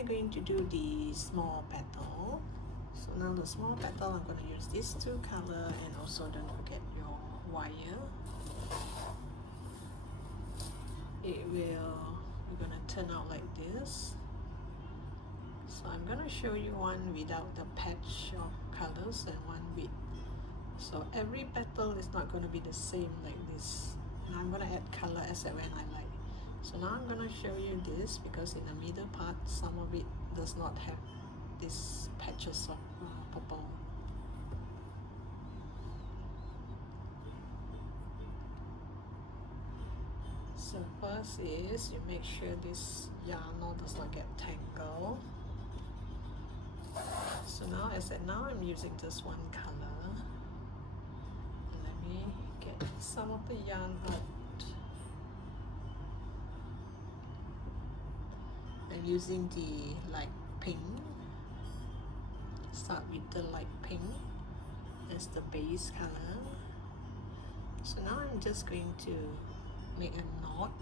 we're going to do the small petal. So now the small petal, I'm going to use these two color, and also don't forget your wire. You're going to turn out like this. So I'm going to show you one without the patch of colors and one with. So every petal is not going to be the same like this. And I'm going to add color as and when I like. So now I'm going to show you this because in the middle part, some of it does not have these patches of purple. So first is you make sure this yarn does not get tangled. So now, as I said, now I'm using just one color. Let me get some of the yarn out. I'm using the light pink. Start with the light pink as the base color. So now I'm just going to make a knot.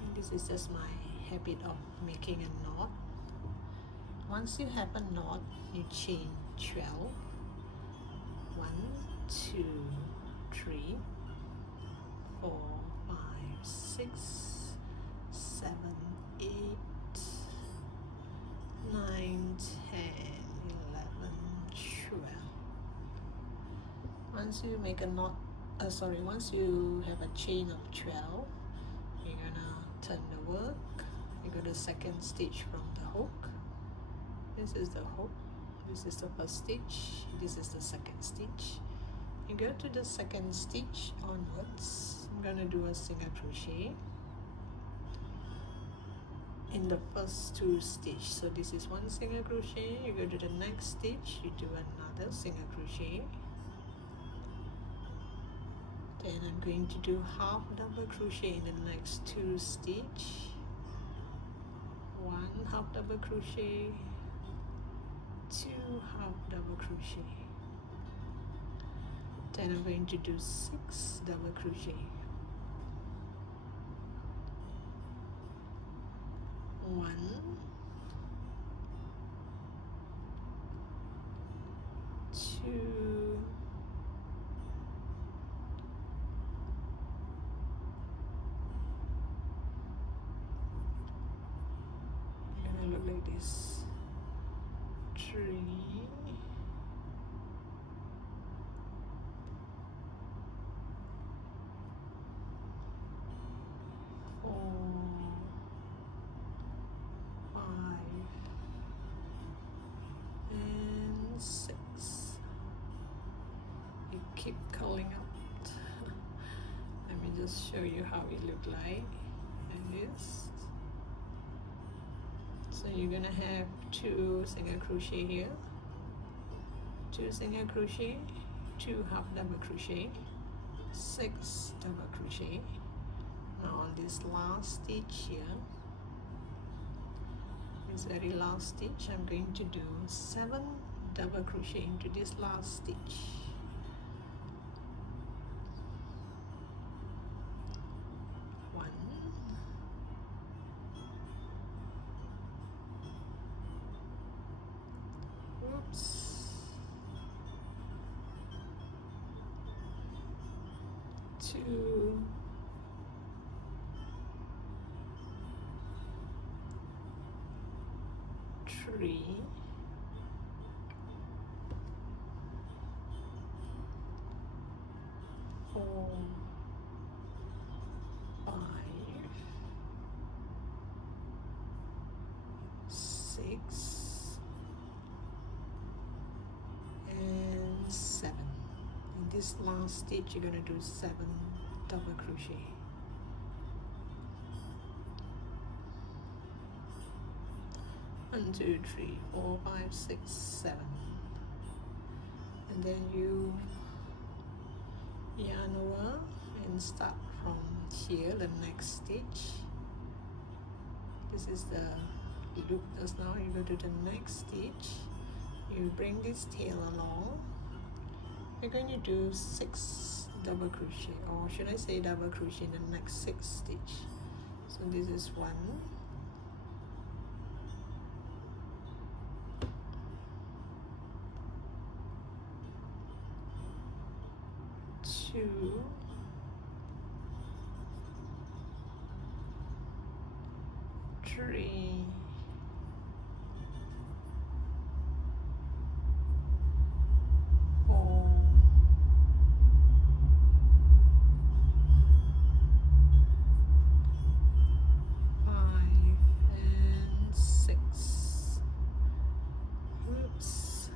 And this is just my habit of making a knot. Once you have a knot, you chain 12. 1, 2, 3, 4, 5, 6, 7, 8, 9, 10, 11, 12. Once you make a knot, once you have a chain of 12, you're gonna turn the work. You go to the second stitch from the hook. This is the hook. This is the first stitch. This is the second stitch. You go to the second stitch onwards. I'm gonna do a single crochet in the first two stitches. So this is one single crochet. You go to the next stitch. You do another single crochet. Then I'm going to do half double crochet in the next two stitch. 1 half double crochet, 2 half double crochet. Then I'm going to do 6 double crochet. 1, 2, 3, 4, 5, and 6. You keep calling out. Let me just show you how it look like. Like this. So you're gonna have 2 single crochet here, 2 single crochet, 2 half double crochet, 6 double crochet. Now on this last stitch here, this very last stitch, I'm going to do 7 double crochet into this last stitch. 1, 2, 3, 4, 5, 6, and 7. In this last stitch, you're going to do 7 double crochet. One, 2, 3, 4, 5, 6, 7. And then you yarn over and start from here, the next stitch. This is the loop just now. You go to the next stitch, you bring this tail along. You're going to do 6 double crochet, or should I say double crochet in the next 6 stitch. So this is 1, 2, 3, 4, 5, and 6. Oops.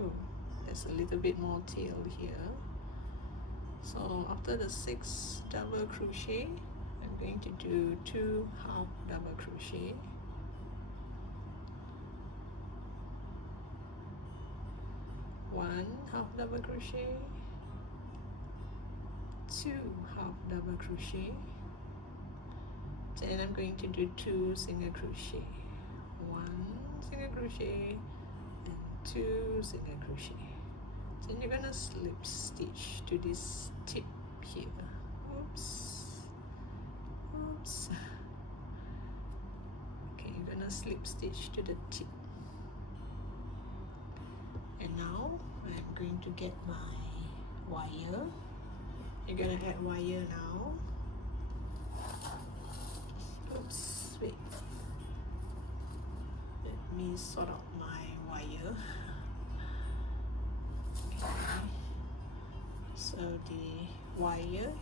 Oh, there's a little bit more tail here. So after the 6 double crochet, I'm going to do 2 half double crochet. One half double crochet, 2 half double crochet, then I'm going to do 2 single crochet, 1 single crochet and 2 single crochet. Then you're gonna slip stitch to this tip here. Oops, oops. Okay, you're gonna slip stitch to the tip. And now I'm going to get my wire. You're gonna add wire now. Oops, wait. Let me sort out my wire. Okay. So the wire,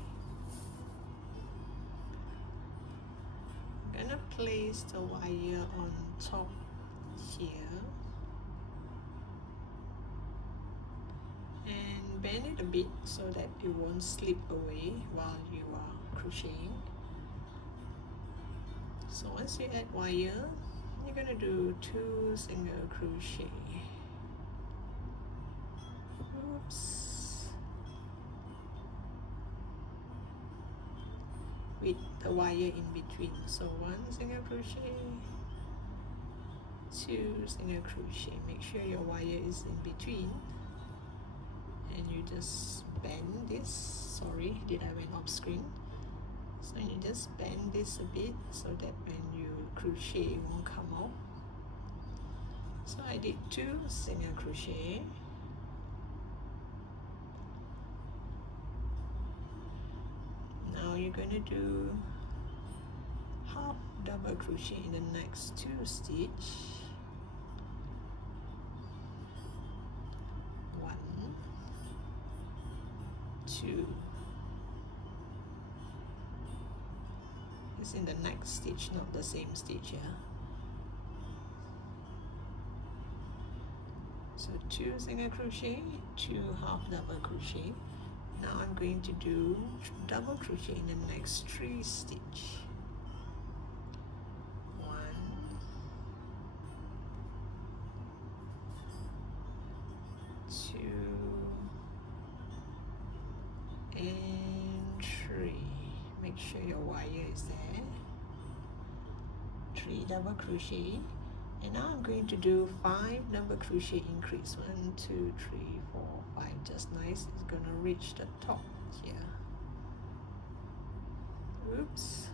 I'm gonna place the wire on top here. Bend it a bit so that it won't slip away while you are crocheting. So once you add wire, you're gonna do 2 single crochet. Oops. With the wire in between. So 1 single crochet, 2 single crochet. Make sure your wire is in between. And you just bend this. Sorry, did I went off screen? So you just bend this a bit so that when you crochet it won't come off. So I did 2 single crochet. Now you're going to do half double crochet in the next 2 stitch. 1, 2. It's in the next stitch, not the same stitch here. So 2 single crochet, 2 half double crochet. Now I'm going to do double crochet in the next 3 stitch. 1, 2, and 3. Make sure your wire is there. 3 double crochet, and now I'm going to do 5 double crochet increase. 1, 2, 3, 4, 5. Just nice. It's gonna reach the top here. Oops.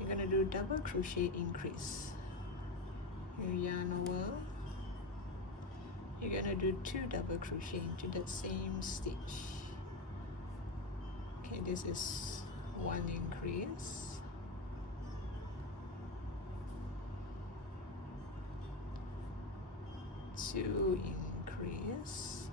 You're gonna do double crochet increase. You yarn over. You're gonna do 2 double crochet into that same stitch. Okay, this is 1 increase. 2 increase.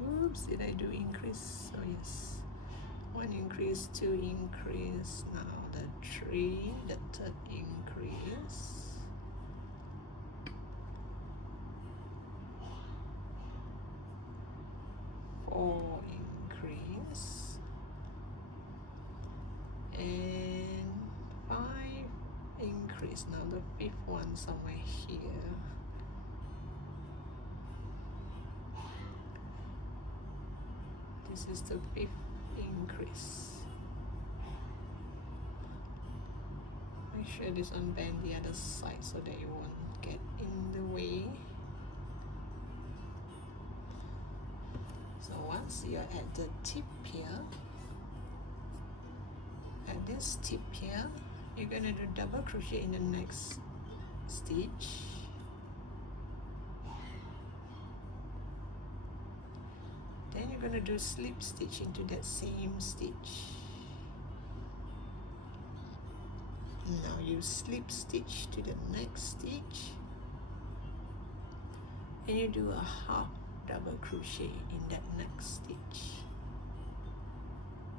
'Oops, did I do increase? Oh yes. 1 increase, 2 increase. Now the 3, the 3rd increase. 4 increase. And 5 increase. Now the 5th one somewhere here. This is the 5th increase. Make sure this one bend the other side so that it won't get in the way. So once you're at the tip here, at this tip here, you're going to do double crochet in the next stitch. Then you're going to do slip stitch into that same stitch. Now you slip stitch to the next stitch, and you do a half double crochet in that next stitch.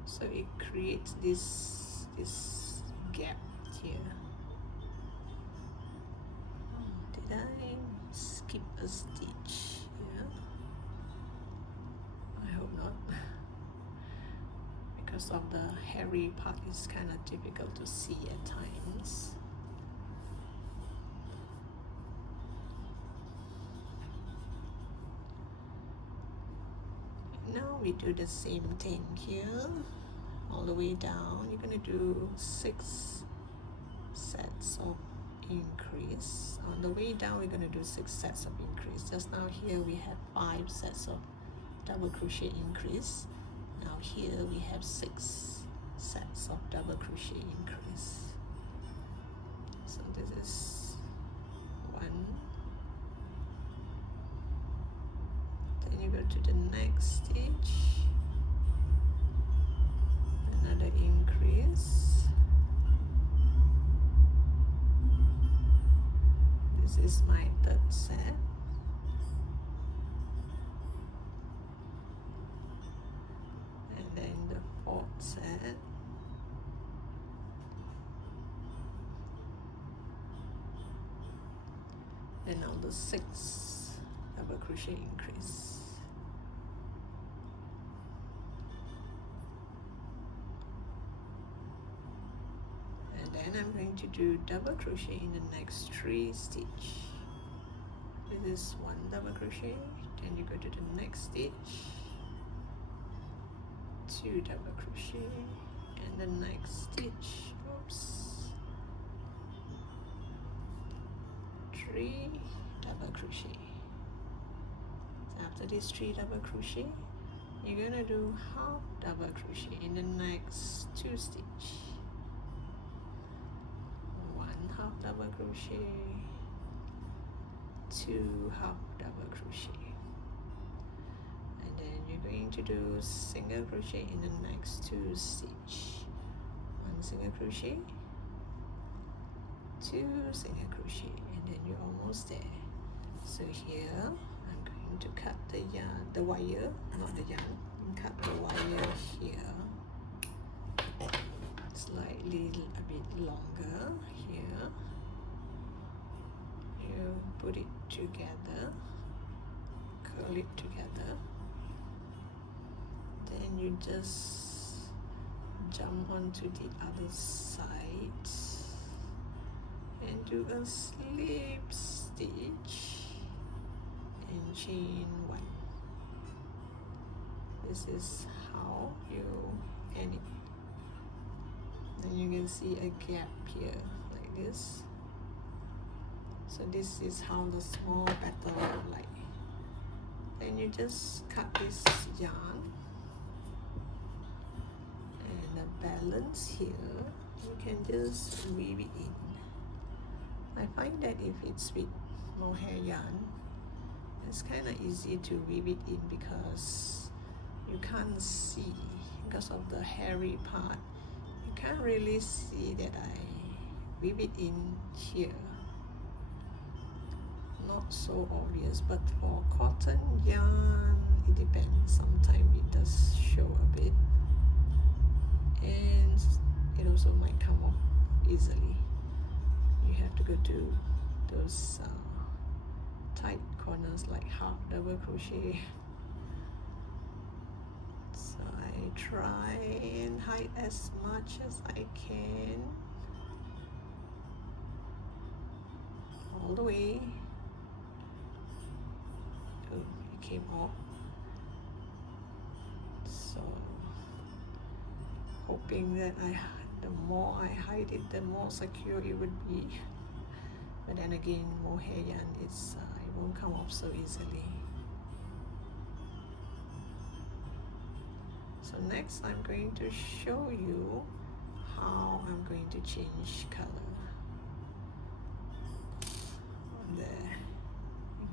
So it creates this gap here. Did I skip a stitch here? I hope not. Because of the hairy part, it's kind of difficult to see at times. Now we do the same thing here, all the way down. You're going to do 6 sets of increase. On the way down, we're going to do 6 sets of increase. Just now here we have 5 sets of double crochet increase. Now here we have 6 sets of double crochet increase. So this is 1. Then you go to the next stitch, another increase. This is my 3rd set. Set, and now the 6th double crochet increase. And then I'm going to do double crochet in the next 3 stitch. This is 1 double crochet, then you go to the next stitch, 2 double crochet, and the next stitch, oops, 3 double crochet. So after this 3 double crochet, you're gonna do half double crochet in the next 2 stitch. 1 half double crochet, 2 half double crochet. You're going to do single crochet in the next 2 stitch. 1 single crochet, 2 single crochet, and then you're almost there. So here I'm going to cut the yarn, the wire, not the yarn, cut the wire here, slightly a bit longer here. You put it together, curl it together. Then you just jump onto the other side and do a slip stitch and chain 1. This is how you end it. Then you can see a gap here like this. So this is how the small petal look like. Then you just cut this yarn, balance here, you can just weave it in. I find that if it's with mohair yarn, it's kind of easy to weave it in because you can't see, because of the hairy part, you can't really see that I weave it in here. Not so obvious, but for cotton yarn, it depends. Sometimes it does show a bit, and it also might come off easily. You have to go to those tight corners like half double crochet. So I try and hide as much as I can all the way. Oh, it came off. So hoping that the more I hide it, the more secure it would be. But then again, mohair yarn is it won't come off so easily. So next I'm going to show you how I'm going to change color. There,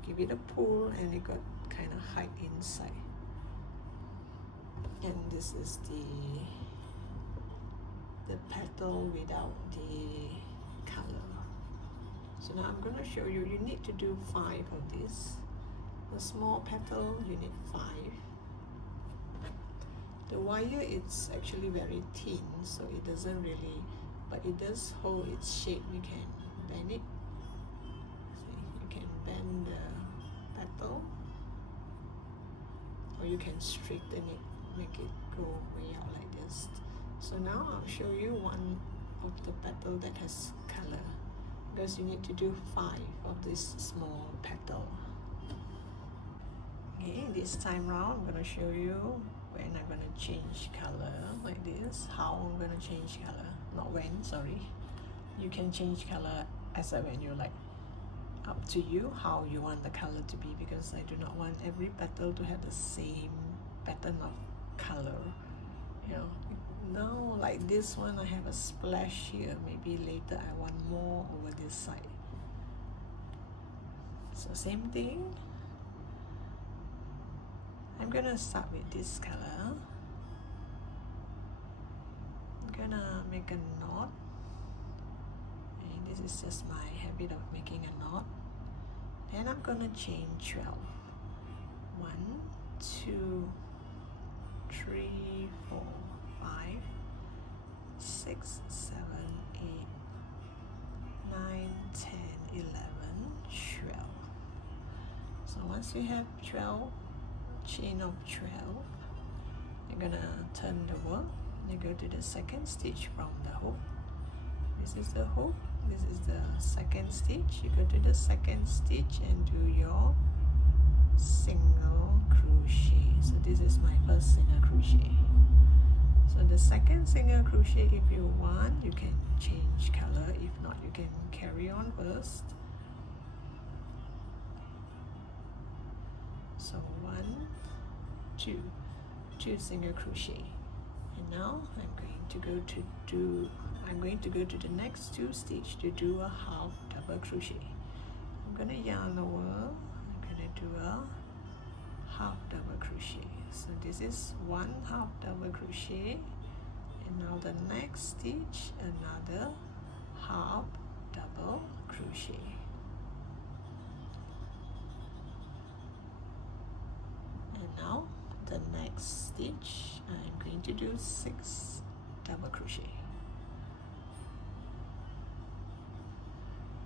give it a pull and it got kind of hide inside. And this is the petal without the color. So now I'm going to show you, you need to do 5 of this. The small petal, you need 5. The wire is actually very thin, so it doesn't really, but it does hold its shape. You can bend it. See, you can bend the petal, or you can straighten it, make it go way out like this. So now I'll show you one of the petal that has color, because you need to do 5 of this small petal. Okay, this time round I'm going to show you when I'm going to change color like this, how I'm going to change color, not when, sorry. You can change color as and when you like, up to you how you want the color to be, because I do not want every petal to have the same pattern of color, you know. Now like this one, I have a splash here, maybe later I want more over this side. So same thing, I'm gonna start with this color. I'm gonna make a knot, and this is just my habit of making a knot. Then I'm gonna chain 12. 1, 2, 3, 4, 5, 6, 7, 8, 9, 10, 11, 12. So once you have 12, chain of 12, you're gonna turn the work. You go to the second stitch from the hook. This is the hook, this is the second stitch. You go to the second stitch and do your single crochet. So this is my first single crochet. So the second single crochet, if you want, you can change color. If not, you can carry on first. So 1, 2, 2 single crochet, and now I'm going to go to the next 2 stitch to do a half double crochet. I'm gonna yarn over. I'm gonna do a half double crochet. So this is 1 half double crochet, and now the next stitch, another half double crochet. And now the next stitch, I'm going to do 6 double crochet.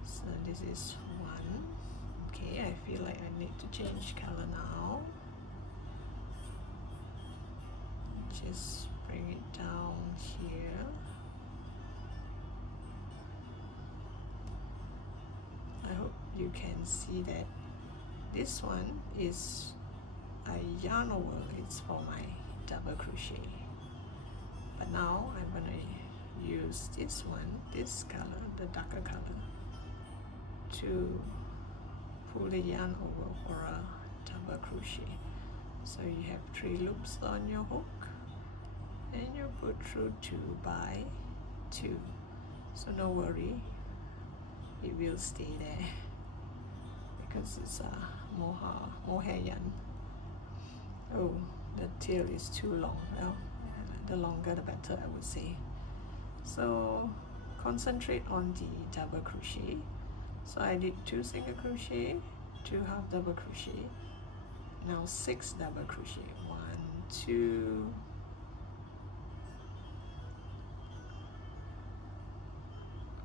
So this is 1. Okay, I feel like I need to change color now. Just bring it down here. I hope you can see that this one is a yarn over, it's for my double crochet. But now I'm going to use this one, this color, the darker color, to pull the yarn over for a double crochet. So you have 3 loops on your hook, and you put through 2 by 2. So no worry, it will stay there because it's a mohair yarn. Oh, the tail is too long. Well, the longer the better, I would say. So concentrate on the double crochet. So I did 2 single crochet, 2 half double crochet, now 6 double crochet. 1, 2,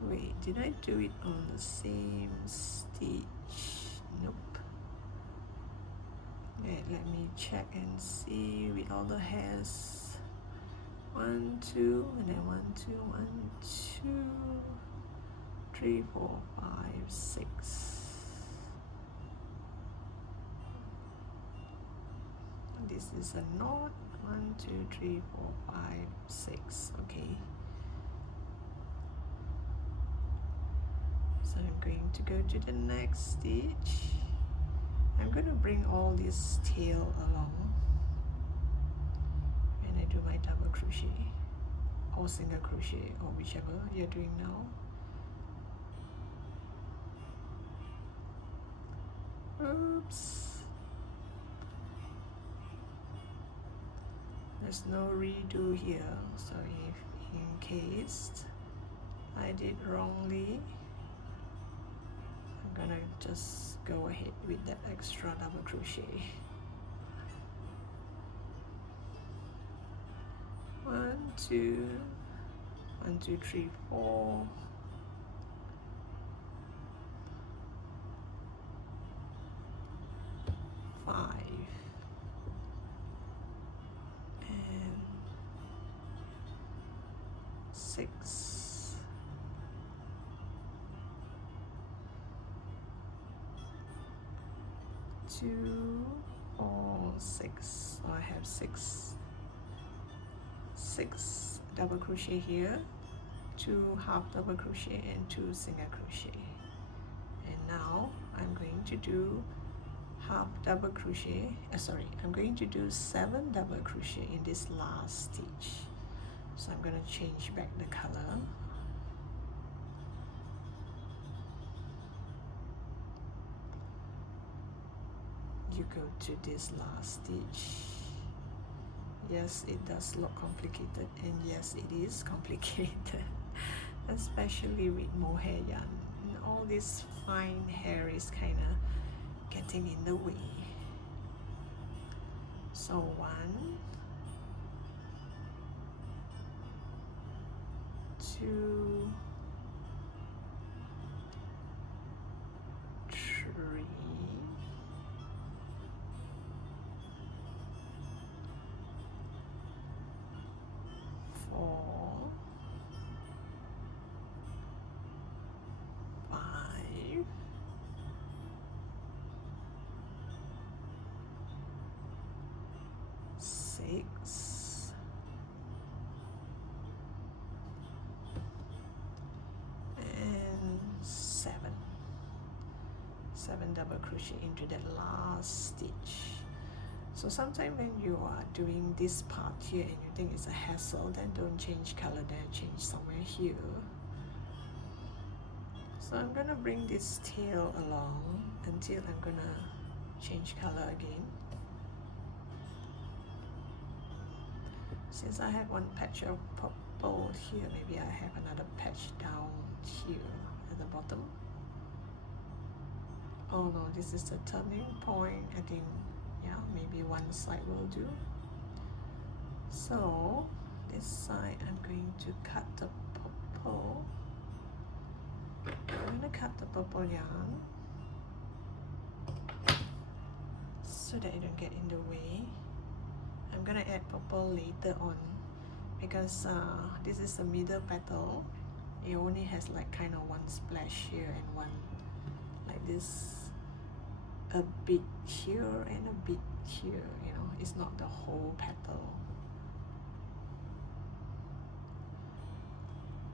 wait, did I do it on the same stitch? Nope. Wait, let me check and see with all the hairs. 1, 2, and then 1, 2, 1, 2, 3, 4, 5, 6. This is a knot. 1, 2, 3, 4, 5, 6. Okay. So I'm going to go to the next stitch. I'm going to bring all this tail along, and I do double crochet or single crochet, or whichever you're doing now. Oops, there's no redo here, so if in case I did wrongly, I'm gonna just go ahead with that extra double crochet. 1, 2, 1, 2, 3, 4, 5, and 6, 2, 4, 6. So I have 6 double crochet here, 2 half double crochet and 2 single crochet. And now I'm going to do half double crochet, I'm going to do 7 double crochet in this last stitch. So I'm going to change back the color. You go to this last stitch. Yes, it does look complicated, and yes, it is complicated, especially with mohair yarn. And all this fine hair is kind of getting in the way. So 1, 2, 3, 4, 5, 6, and 7 double crochet into that last stitch. So sometimes when you are doing this part here and you think it's a hassle, then don't change color there, change somewhere here. So I'm gonna bring this tail along until I'm gonna change color again. Since I have one patch of purple here, maybe I have another patch down here at the bottom. Oh no, this is the turning point. I think, yeah, maybe one side will do. So this side I'm going to cut the purple. I'm going to cut the purple yarn so that it don't get in the way. I'm going to add purple later on because this is the middle petal. It only has like kind of one splash here and one like this, a bit here and a bit here, you know, it's not the whole petal.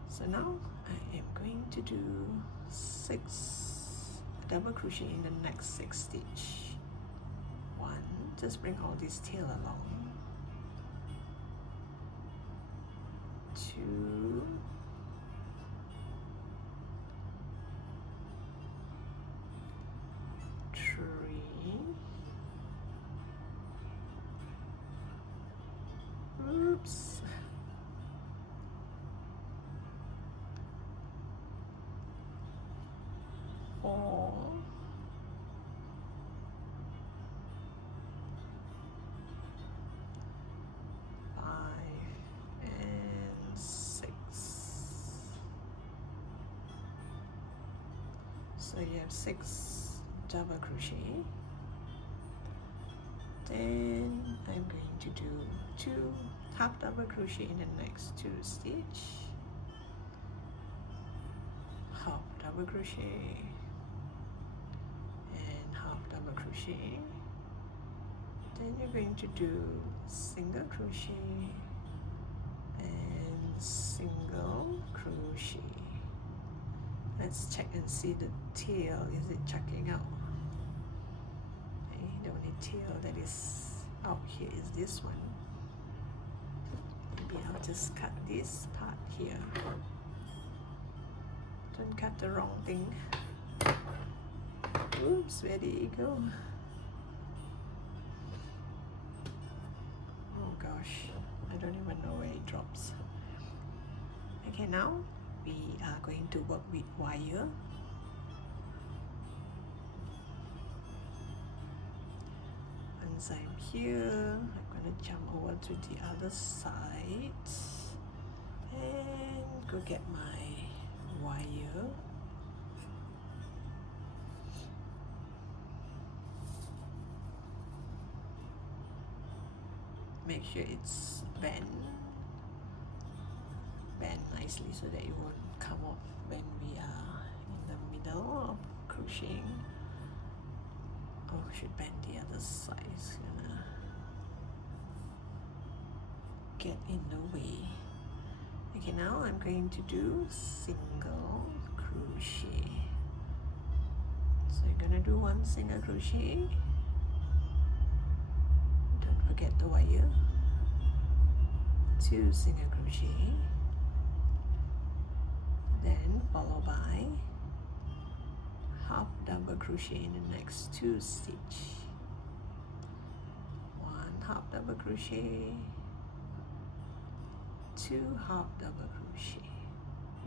So now I am going to do 6 double crochet in the next 6 stitch. 1, just bring all this tail along. 2, 3, oops, 4, 5, and 6. So you have 6 double crochet. Then I'm going to do 2 half double crochet in the next 2 stitch, half double crochet and half double crochet. Then you're going to do single crochet and single crochet. Let's check and see the tail, is it chucking out? Okay, the only tail that is out here is this one. maybe I'll just cut this part here. Don't cut the wrong thing. Oops, where did it go? Oh gosh, I don't even know where it drops. Okay, now we are going to work with wire. Once I'm here, I'm going to jump over to the other side and go get my wire. Make sure it's bent nicely so that it won't come off when we are in the middle of crocheting. Oh, I should bend the other side. It's gonna get in the way. Okay, now I'm going to do single crochet. So you're gonna do one single crochet. Don't forget the wire. 2 single crochet. Then followed by half double crochet in the next 2 stitches. 1 half double crochet, 2 half double crochet.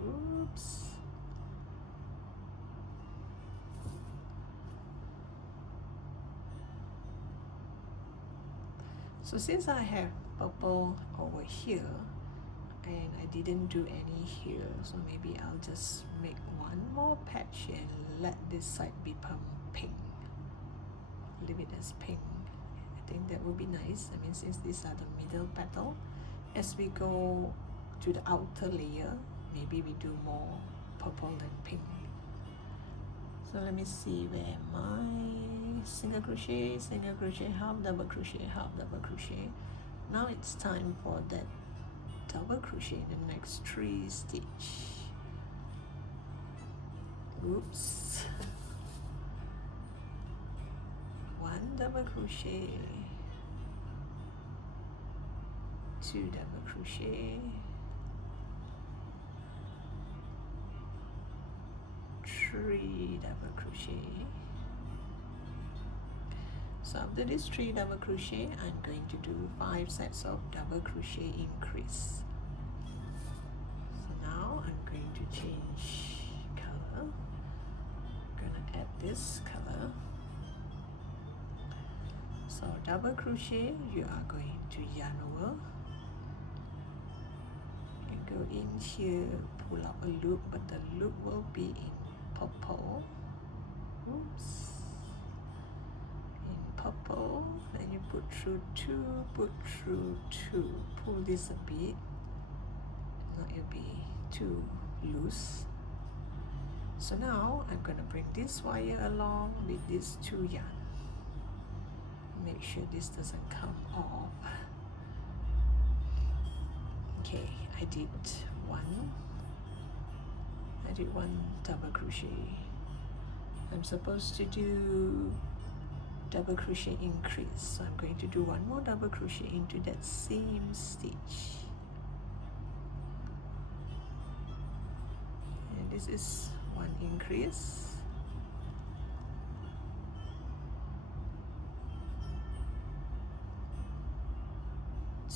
Oops. So since I have purple over here and I didn't do any here, so maybe I'll just make one more patch and let this side become pink. Leave it as pink. I think that would be nice. I mean, since these are the middle petal, as we go to the outer layer, maybe we do more purple than pink. So let me see where my single crochet, half double crochet, half double crochet. Now it's time for that double crochet in the next 3 stitches. Oops. 1 double crochet, 2 double crochet, 3 double crochet. So after this 3 double crochet, I'm going to do 5 sets of double crochet increase. So now I'm going to change color. I'm gonna add this color. So double crochet, you are going to yarn over. You go in here, pull up a loop, but the loop will be in purple. Oops. In purple, then you put through 2, put through 2. Pull this a bit. Not it'll be too loose. So now I'm gonna bring this wire along with these 2 yarn. Make sure this doesn't come off. Okay, I did one double crochet. I'm supposed to do double crochet increase, so I'm going to do 1 more double crochet into that same stitch. And this is 1 increase.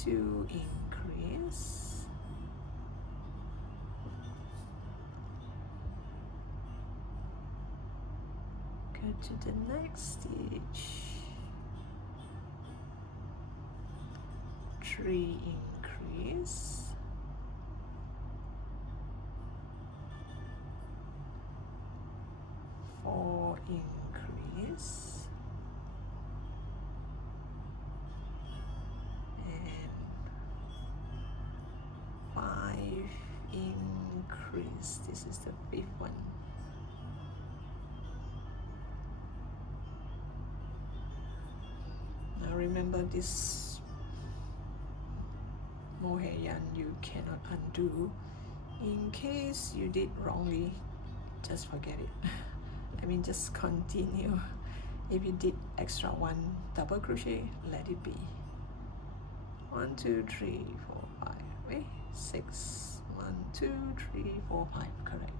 2 increase, 3 to the next stitch, 3 increase, 4 increase, increase. This is the 5th one. Now remember, this mohair yarn you cannot undo. In case you did wrongly, just forget it. I mean, just continue. If you did extra 1 double crochet, let it be. 1 2 3 4 5. wait, 6, 1, 2, 3, 4, 5, correct.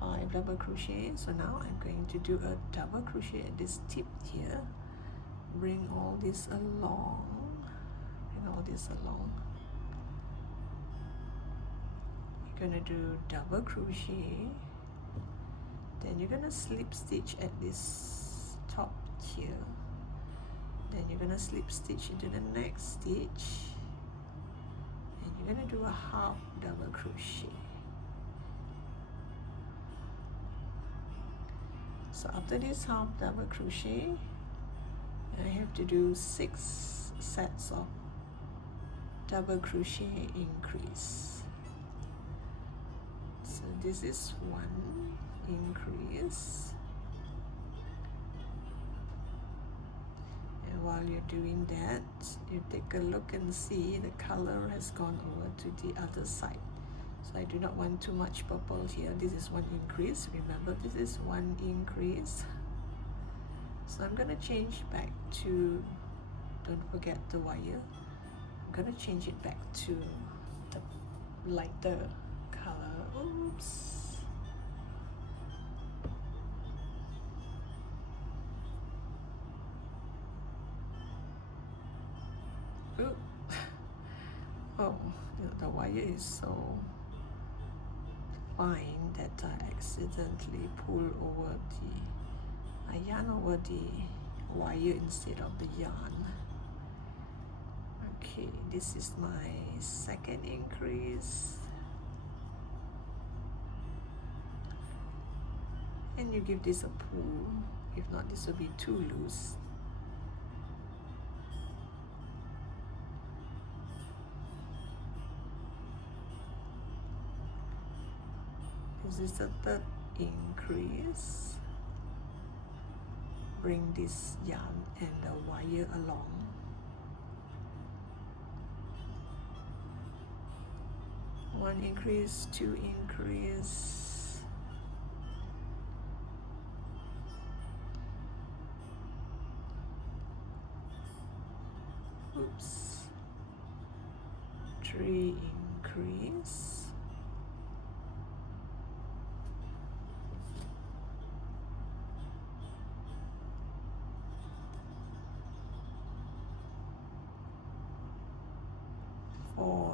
5 double crochet. So now I'm going to do a double crochet at this tip here. Bring all this along. Bring all this along. You're gonna do double crochet. Then you're gonna slip stitch at this top here. Then you're gonna slip stitch into the next stitch. And you're gonna do a half double crochet. So after this half double crochet, I have to do 6 sets of double crochet increase. So this is 1 increase. And while you're doing that, you take a look and see the color has gone over to the other side. So I do not want too much purple here. This is 1 increase. Remember, this is 1 increase. So I'm gonna change back to, don't forget the wire. I'm gonna change it back to the lighter color. Oops. Ooh. Oh, the wire is so fine that I accidentally pull over I yarn over the wire instead of the yarn. Okay, this is my 2nd increase. And you give this a pull. If not, this will be too loose. This is the 3rd increase. Bring this yarn and the wire along. One increase, 2 increase. Oops. 3 increase.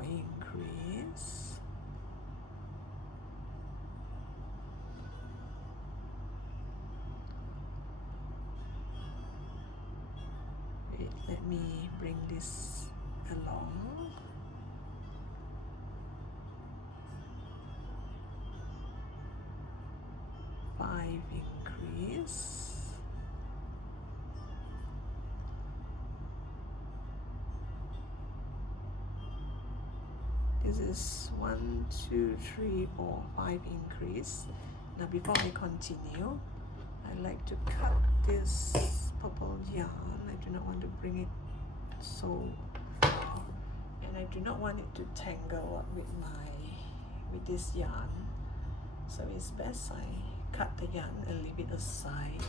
Increase. Wait, let me bring this along. 5 increase. This is 1, 2, 3, 4, 5 increase. Now before we continue, I like to cut this purple yarn. I do not want to bring it so, and I do not want it to tangle up with this yarn. So it's best I cut the yarn and leave it aside.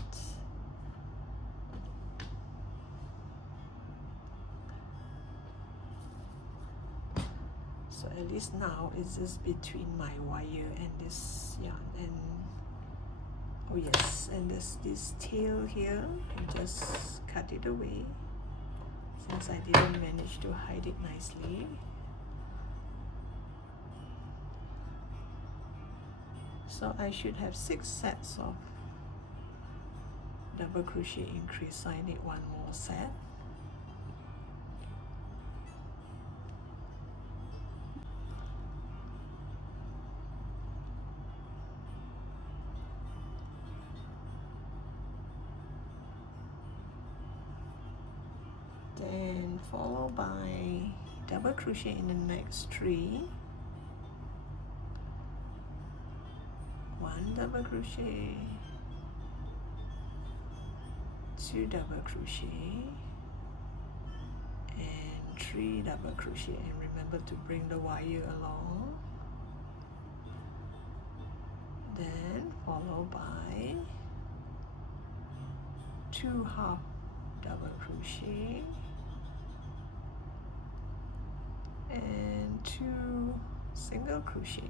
So at least now it's just between my wire and this yarn, and oh yes, and there's this tail here. You just cut it away since I didn't manage to hide it nicely. So I should have 6 sets of double crochet increase, so I need 1 more set. Then followed by double crochet in the next 3, 1 double crochet, 2 double crochet, and 3 double crochet. And remember to bring the wire along. Then followed by 2 half double crochet and 2 single crochet.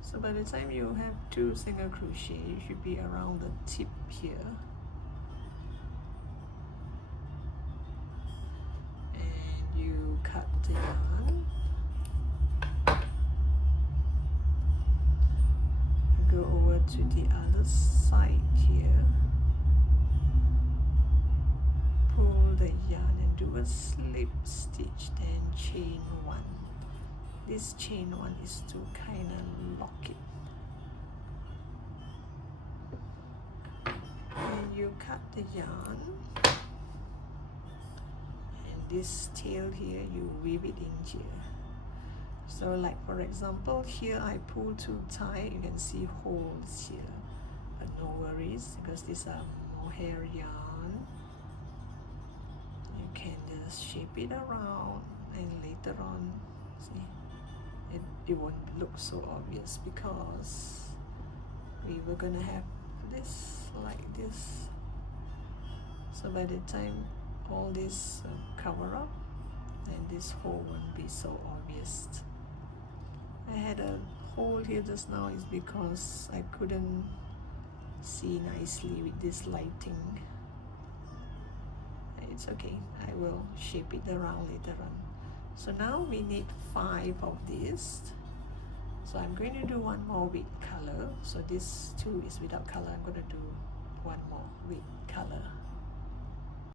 So by the time you have 2 single crochet, you should be around the tip here, and you cut the yarn, go over to the other side here, pull the yarn and do a slip stitch, then chain 1. This chain 1 is to kind of lock it, and you cut the yarn, and this tail here you weave it in here. So like for example here I pull too tight, you can see holes here, but no worries because these are mohair yarn. You can just shape it around, and later on, see, it won't look so obvious because we were gonna have this like this. So by the time all this cover up, then this hole won't be so obvious. I had a hole here just now is because I couldn't see nicely with this lighting. It's okay, I will shape it around later on. So now we need 5 of these. So I'm going to do one more with color. So this 2 is without color. I'm going to do one more with color.